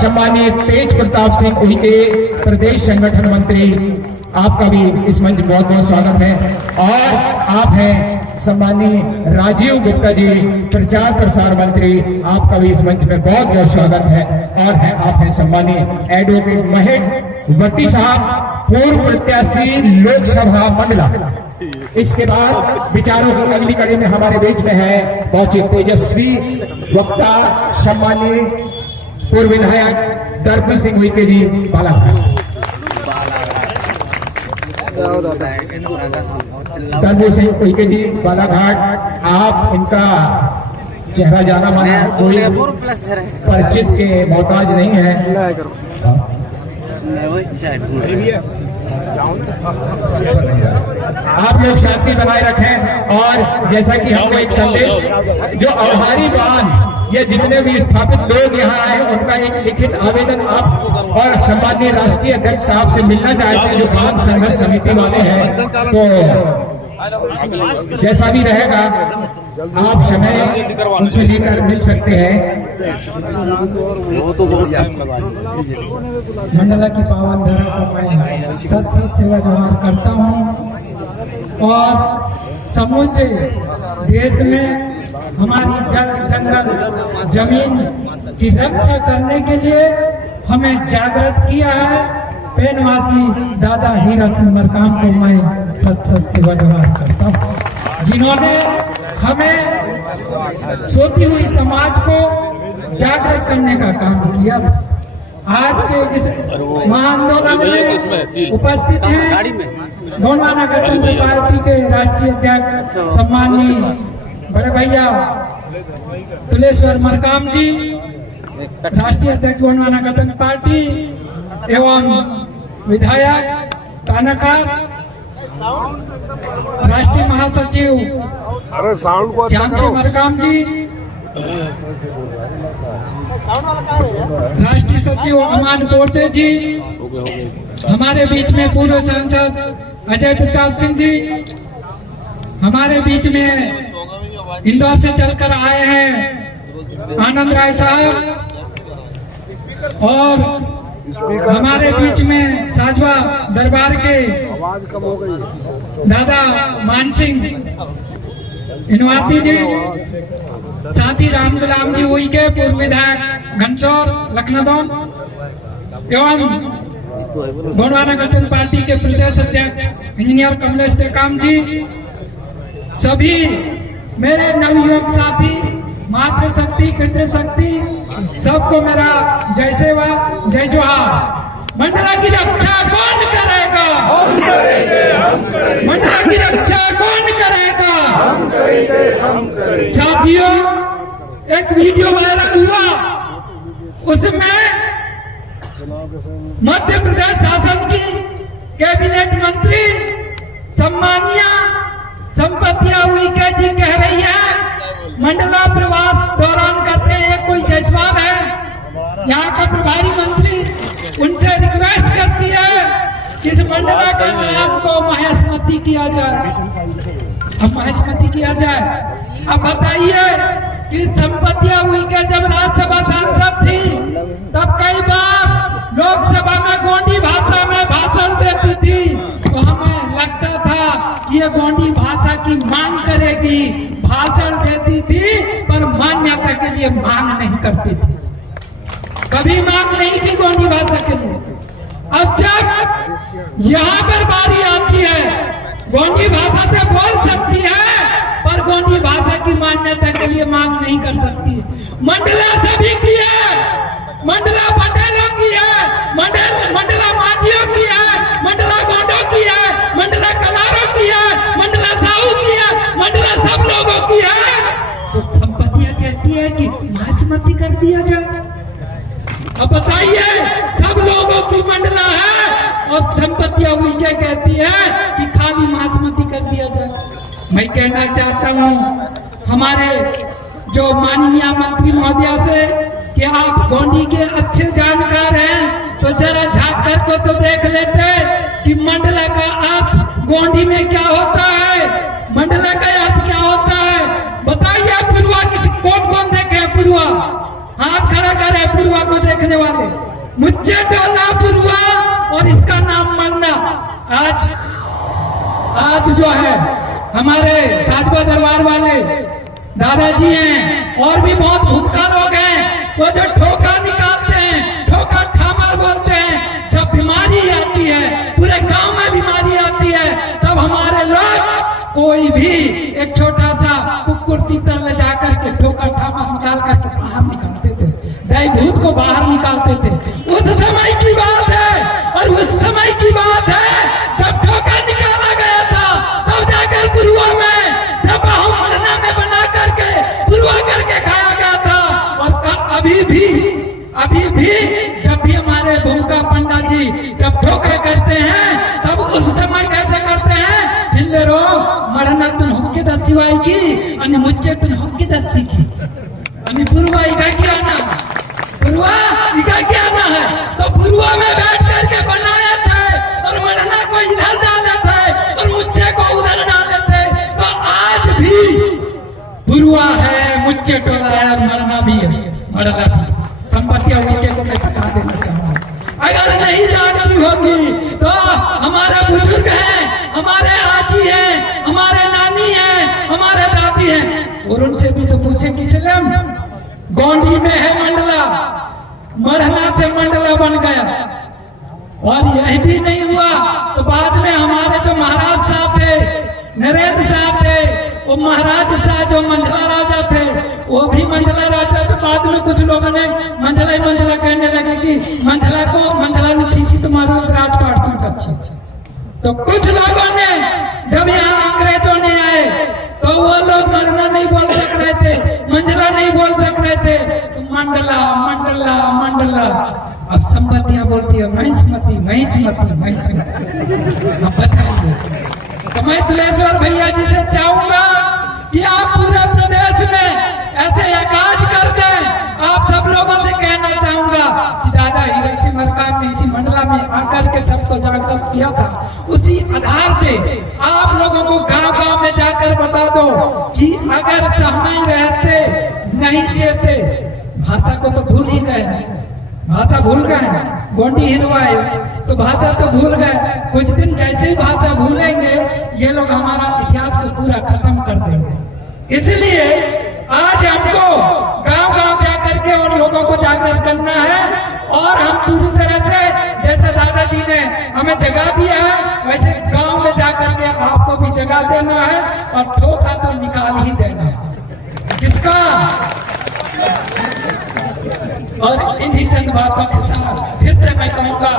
सम्मानित तेज प्रताप सिंह उइके प्रदेश संगठन मंत्री, आपका भी इस मंच बहुत बहुत स्वागत है। और आप हैं सम्मानीय राजीव गुप्ता जी, प्रचार प्रसार मंत्री, आपका भी इस मंच में बहुत बहुत स्वागत है। और आप हैं सम्मानीय एडवोकेट महेश वट्टी साहब, पूर्व प्रत्याशी लोकसभा मंडला। इसके बाद विचारों की अगली कड़ी में हमारे बीच में है बहुत ही तेजस्वी वक्ता सम्मानीय पूर्व विधायक दर्पण सिंह उइके जी बालाघाट। दर्पण सिंह उइके जी बालाघाट, आप इनका चेहरा जाना माना, कोई परिचित के मोहताज नहीं है। आप लोग शांति बनाए रखें। और जैसा कि हमको एक संदेश, जो आभारी बांध ये जितने भी स्थापित लोग यहाँ आए, उनका एक लिखित आवेदन आप और सम्मानीय राष्ट्रीय अध्यक्ष साहब से मिलना चाहते हैं, जो बांध संघर्ष समिति वाले हैं। तो जैसा भी रहेगा आप समय उनसे लेकर मिल सकते हैं। मंडला की पावन धरा को मैं सत सत सेवा जोहार करता हूँ। और समूचे देश में हमारी जंगल जमीन की रक्षा करने के लिए हमें जागृत किया है पेनवासी दादा हीरा सिंह मरकाम को मैं सत सत सेवा जोहार करता हूँ, जिन्होंने हमें सोती हुई समाज को जागृत करने का काम किया। आज के इस महाआंदोलन में उपस्थित हैं गोंडवाना गणतंत्र पार्टी के राष्ट्रीय अध्यक्ष सम्मानीय बड़े भैया तुलेश्वर मरकाम जी, राष्ट्रीय अध्यक्ष गोंडवाना गणतंत्र पार्टी एवं विधायक तानाकार, राष्ट्रीय महासचिव श्यामजी मरकाम जी, राष्ट्रीय सचिव अमान पोर्ते जी, हमारे बीच में पूर्व सांसद अजय प्रताप सिंह जी, हमारे बीच में इंदौर से चलकर आए हैं आनंद राय साहब, और हमारे बीच में साजवा दरबार के दादा मान सिंह इनवाती जी, साथ ही राम गुलाम जी उइके पूर्व विधायक घनसौर लखनऊ एवं गोंडवाना गणतंत्र पार्टी के प्रदेश अध्यक्ष इंजीनियर कमलेश टेकाम जी, सभी मेरे नवयुवक साथी, मातृशक्ति पितृशक्ति, सबको मेरा जय सेवा जय जोहार। मंडला की रक्षा कौन करेगा? हम करेंगे, हम करेंगे। मंडला की रक्षा कौन करेगा? हम करेंगे, हम करेंगे। साथियों, एक वीडियो वायरल हुआ, उसमें मध्य प्रदेश शासन की कैबिनेट मंत्री सम्मानीय संपत्तियां उइके जी कह रही है मंडला प्रवास दौरान करते हैं, कोई जयसवाल है यहाँ का प्रभारी मंत्री, उनसे रिक्वेस्ट करती है कि इस मंडला के नाम को महेशमती किया जाए। अब महेशमती किया जाए। अब बताइए कि संपत्तियां उइके जब राज्यसभा सांसद थी, तब कई बार लोकसभा में गोंडी भाषा में भाषण देती थी, तो हमें लगता था कि ये गोंडी भाषा की मांग करेगी, भाषण देती थी पर मान्यता के लिए मांग नहीं करती थी, कभी मांग नहीं की गोंडी भाषा के लिए। अब जब यहाँ पर बारी आती है, गोंडी भाषा से बोल सकती है पर गोंडी भाषा की मान्यता के लिए मांग नहीं कर सकती। मंडला से भी की है, मंडला पटेलों की है, मंडला मांझियों की है, मंडला गोंडों की है, मंडला कलारों की है, मंडला साहू की है, मंडला सब लोगों की है। तो संपत्तियां कहती है कि महेशमती कर दिया जाए। अब बताइए, सब लोगों की मंडला है और संपत्तियां उइके कहती है कि खाली महेशमती कर दिया जाए। मैं कहना चाहता हूँ हमारे जो माननीय मंत्री महोदया से कि आप गोंडी के अच्छे जानकार हैं, तो जरा झांक कर को तो देख लेते कि मंडला का अर्थ गोंडी में क्या होता है, मंडला का अर्थ क्या होता है। बताइए पुरवा, किसी कौन कौन देखे पुरवा, हाथ खड़ा करे पुरवा को देखने वाले, मुझे टोला पुरवा और इसका नाम मन्ना। आज जो है हमारे साजबा दरबार वाले दादाजी हैं और भी बहुत भूतका लोग हैं, वो जो ठोका निकालते हैं, ठोका ठामर बोलते हैं। जब बीमारी आती है, पूरे गांव में बीमारी आती है, तब हमारे लोग कोई भी एक छोटा सा कुकुर तीतर ले जाकर के ठोका ठामर निकाल करके बाहर निकालते थे, दैव भूत को बाहर निकालते थे। उस समय की बात है और उस समय की बात है जब ठोका निकाला गया था, तब जाकर पुरवा में जब मरना में बना करके पुरवा करके खाया गया था। और अभी भी जब भी हमारे भूमका पंडा जी जब ठोका करते हैं, तब उस समय कैसे करते हैं, हिल्ले रो मरना तुम होके दसिवाई की आणि मुझे तुम होके दसी की आणि पुरवा इका क्या ना पुरवा इका क्या ना है। तो पुरवा में बैठ करके बनाए थे और मरना को इधर डाले थे और मुझे को उधर डाले थे। तो आज भी पुरवा है, मुझे टोला है, मरना भी है, मरना भी। संपत्तियां उनके को मैं बता देना चाहूंगा, अगर नहीं जानती होगी तो हमारे बुजुर्ग हैं, हमारे आजी हैं, हमारे नानी हैं, हमारे दादी हैं, और उनसे भी तो पूछे कि सलेम गोंडी में है मंडला, मरना से मंडला बन गया। और यही भी नहीं हुआ तो बाद में हमारे जो महाराज साहब थे, नरेंद्र साहब थे, वो महाराज साहब जो मंडला राजा थे, वो भी मंडला राजा। तो बाद में कुछ लोगों ने मंडला ही मंडला कहने लगे कि मंडला ने थी तुम्हारा राजपाट तुम कच्छी। तो कुछ लोगों ने जब यहाँ अंग्रेजों ने आए तो वो लोग मरना नहीं बोल सक रहे थे, मंडला नहीं बोल सक रहे थे, तो मंडला मंडला मंडला। अब संपत्तियां बोलती है महिष्मती महिष्मती महिष्मती। अब बताइए, तो मैं तुलेश्वर भैया जी से चाहूंगा कि आप पूरे प्रदेश में ऐसे आगाज कर दें। आप सब लोगों से कहना चाहूंगा कि दादा हीरा सिंह मरकाम ने इसी मंडला में आकर के सबको जागृत किया था, उसी आधार पे आप लोगों को गांव गांव में जाकर बता दो कि अगर सहमय रहते नहीं चेते, भाषा को तो भूल ही गए, भाषा भूल गए, गोंडी हिलवाए तो भाषा तो भूल गए। कुछ दिन जैसे ही भाषा भूलेंगे ये लोग हमारा इतिहास को पूरा खत्म कर देंगे। इसलिए आज हमको गांव गांव जाकर के और लोगों को जागृत करना है, और हम पूरी तरह से जैसे दादाजी ने हमें जगा दिया है वैसे गांव में जाकर के आपको भी जगा देना है और ठोका तो निकाल ही देना है किसका। और इन्हीं चंद बातों के साथ फिर से मैं कहूंगा,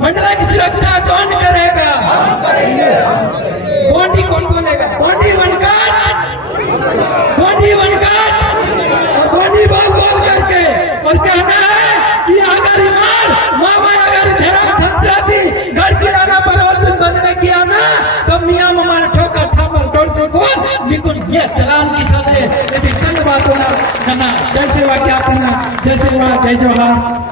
मंडला की सुरक्षा कौन करेगा? गोंडी कौन बोलेगा? गोंडी वनकाट, गोंडी वनकाट, और गोंडी बोल बोल करके और कहना है कि अगर ईमान मामा अगर धर्म संस्कृति घर किराना परोल बदले किया ना, तो मियाँ मामा ठोका ठामर डोर से कौन निकुल ये चलान की सजे। यदि चंद बातों ना जय सेवा क्या करना, जय सेवा, जय जवाहर।